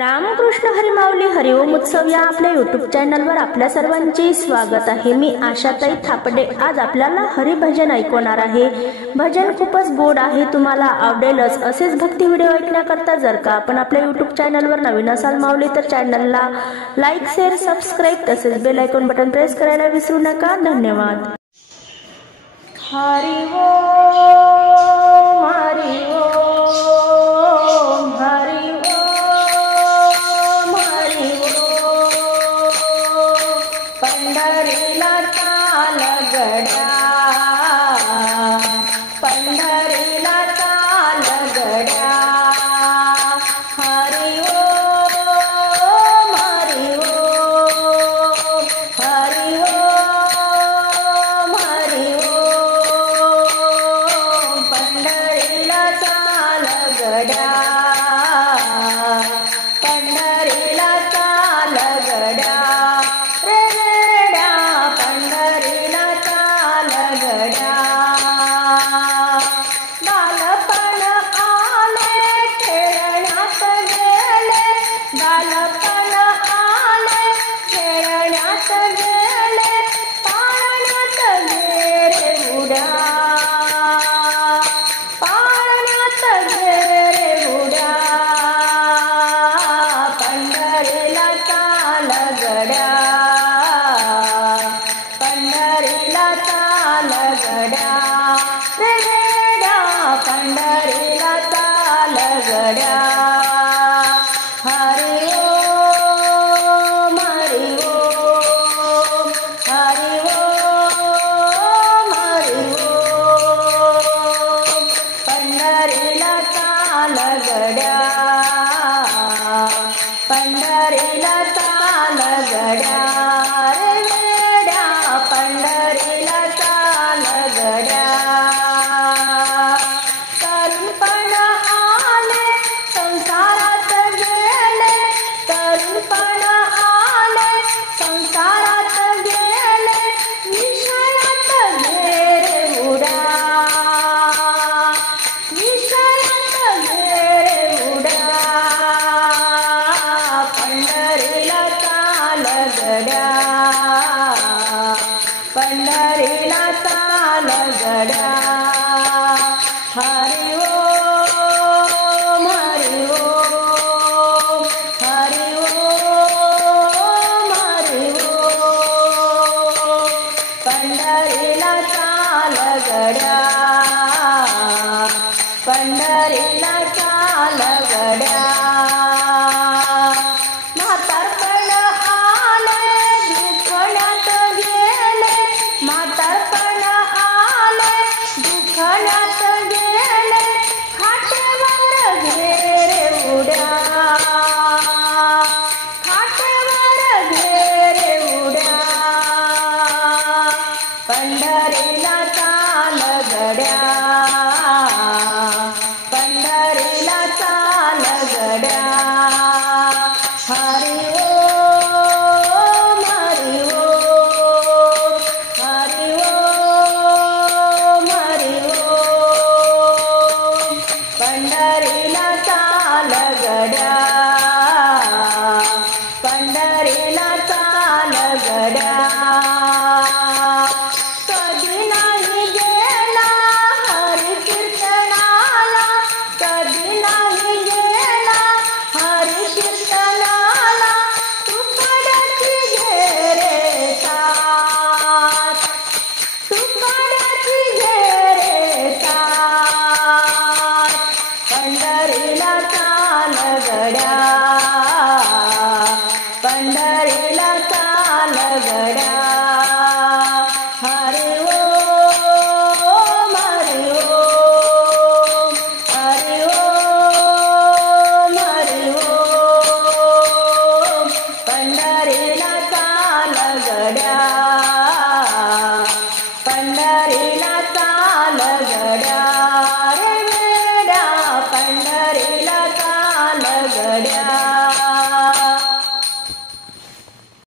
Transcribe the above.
रामकृष्ण हरी माऊली हरिओम उत्सव या आपल्या यूट्यूब चॅनलवर आपल्या सर्वांचे स्वागत आहे। मी आशाताई थापडे आज आपल्याला हरिभजन ऐकवणार आहे। भजन खूपच गोड आहे, तुम्हाला आवडेलच। असेच भक्ती व्हिडिओ ऐकण्याकरता जर का आपण आपल्या यूट्यूब चॅनलवर नवीन असाल माऊली तर चॅनलला लाईक शेअर सबस्क्राइब तसेच बेल आयकॉन बटन प्रेस करायला विसरू नका। धन्यवाद। हरि ओम हरि ओम हरि ओम हरि ओम। पंढरीला चाल गड्या, पंढरीला चाल गड्या। हरि ओम हरि ओम हरि ओम हरि ओम। पंढरीला चाल गड्या, पंढरीला चाल गड्या। रे रेड्या पंढरीला चाल गड्या। बालपण आले खेळण्यात गेले, बालपण आले खेळण्यात गेले। पाळण्यात गेले उड्या, पाळण्यात गेले उड्या। पंढरीला चाल गड्या, पंढरीला चाल गड्या। रे रेड्या पंढरीला चाल गड्या। हरि ओम हरि ओम हरि ओम हरि ओम। पंढरीला चाल गड्या, पंढरीला चाल गड्या। रे रेड्या पंढरीला चाल गड्या। तरुणपण आले संसारात गेले, तरुणपण आले संसारात गेले। विषयात गेले उड्या, विषयात गेले उड्या। पंढरीला चाल गड्या, पंढरीला चाल गड्या। हरि ओम हरि ओम हरि ओम हरि ओम। पंढरीला चाल गड्या, पंढरीला चाल गड्या। म्हातारपण आले दुखण्यात गेले, म्हातारपण आले दुखण्यात गेले। खाटेवर गेले उड्या, खाटेवर गेले उड्या। पंढरीला चाल गड्या, पंढरीला चाल गड्या। हरि ओम हरि ओम हरि ओम हरि ओम। पंढरीला चाल गड्या, पंढरीला चाल गड्या। कधी नाही गेला हरी कीर्तनाला, कधी नाही गेला हरी कीर्तनाला। तुकड्याची घे रे साथ, तुकड्याची घे रे साथ। पंढरीला चाल गड्या,